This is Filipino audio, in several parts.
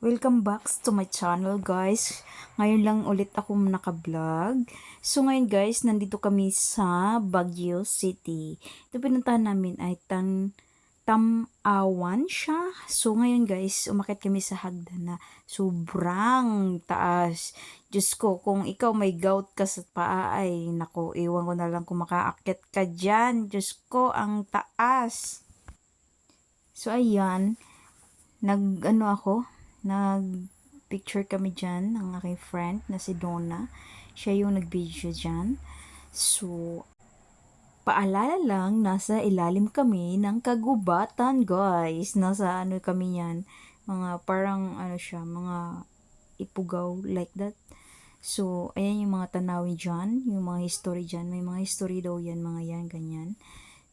Welcome back to my channel guys. Ngayon lang ulit ako naka-vlog. So ngayon guys, nandito kami sa Baguio City. Ito pinuntahan namin ay Tamawan siya. So ngayon guys, umakyat kami sa hagdan na sobrang taas. Diyos ko, kung ikaw may gout ka sa paa ay nako, iwan ko na lang kung makaakyat ka dyan. Diyos ko, ang taas. So ayan, nag-picture kami dyan ng aking friend na si Donna. Siya yung nag-video dyan. So, paalala lang, nasa ilalim kami ng kagubatan, guys. Nasa kami yan. Mga parang siya, mga ipugaw like that. So, ayan yung mga tanawin dyan, yung mga history dyan. May mga history daw yan, mga yan, ganyan.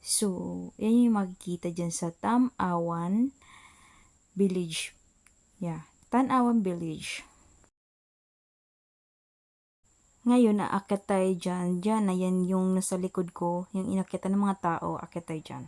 So, ayan yung makikita dyan sa Tamawan Village. Yeah, Tanawan Village. Ngayon, aakyat tayo dyan. Dyan, ayan yung nasa likod ko. Yung inakyatan ng mga tao, aakyat tayo dyan.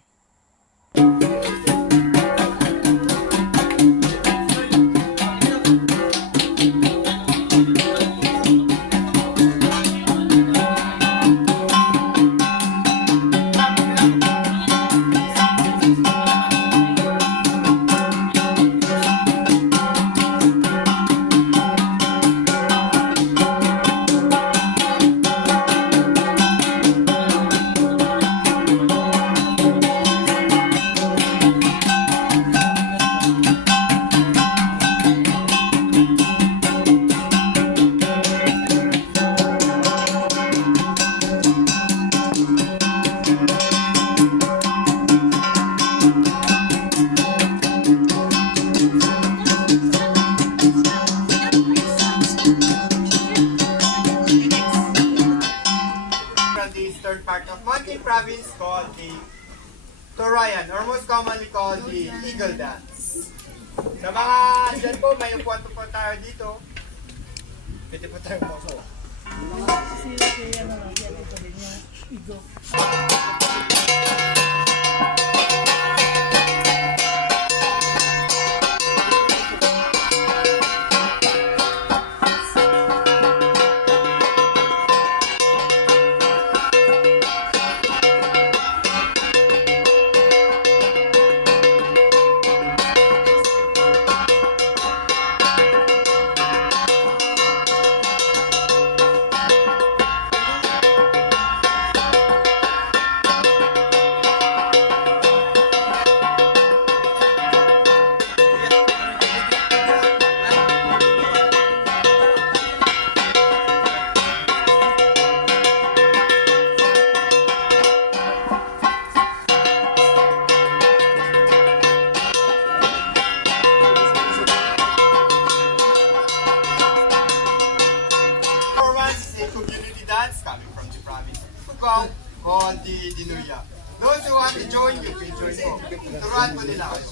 Eastern part of Monte province called the Torayan, or most commonly called the Eagle Dance. Sa mga dyan po, may upuan po tayo dito. Pwede po tayo po. Community dance coming from the province of Ifugao called the Dinuya. Those who want to join, you can join po. Turuan po nila kayo.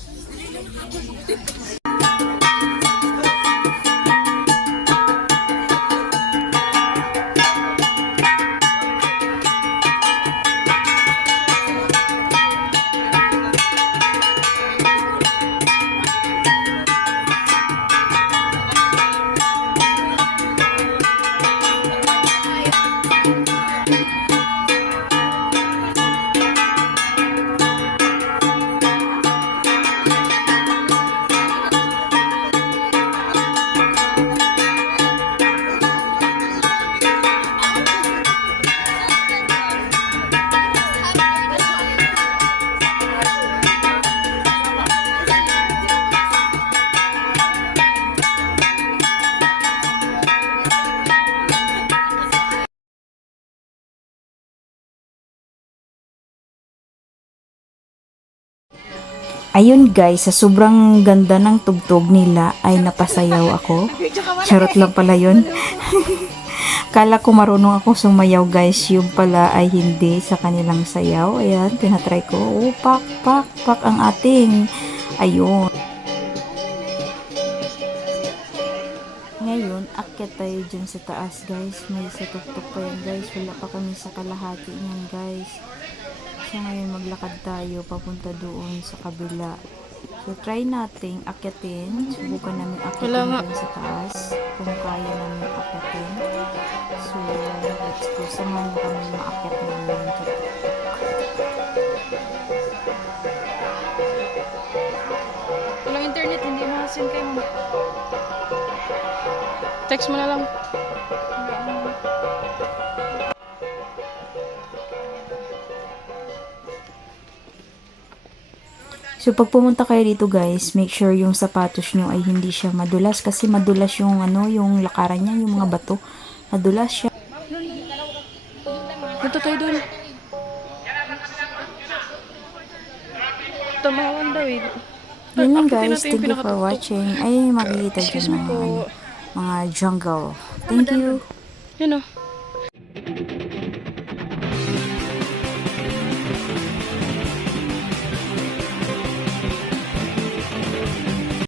Ayun guys, sa sobrang ganda ng tugtog nila ay napasayaw ako. Charot lang pala yun. Kala ko marunong ako sumayaw guys, yung pala ay hindi sa kanilang sayaw. Ayan, tinatry ko. Oh, pak, pak, pak ang ating. Ayun. Ngayon, akyat tayo dyan sa taas guys. May sa tugtog pa yan guys. Wala pa kami sa kalahati niyan guys. So ngayon maglakad tayo papunta doon sa kabila. So, try nating akyatin. Subukan namin akyatin Wala nga. dun sa taas. Kung kaya namin akyatin. So, let's go. Samahan mo kami maakyat namin sa Walang internet, hindi makasin kayo. Text mo na lang. So, pag pumunta kayo dito guys, make sure yung sapatos nyo ay hindi siya madulas kasi madulas yung yung lakaran niya, yung mga bato. Madulas siya. Punta tayo doon. Tumawan daw eh. Yun lang Akutin guys. natin yung Thank you for pinakatuktok. watching. Ay, makikita Excuse dyan me po. mga jungle. Thank you. Yun o.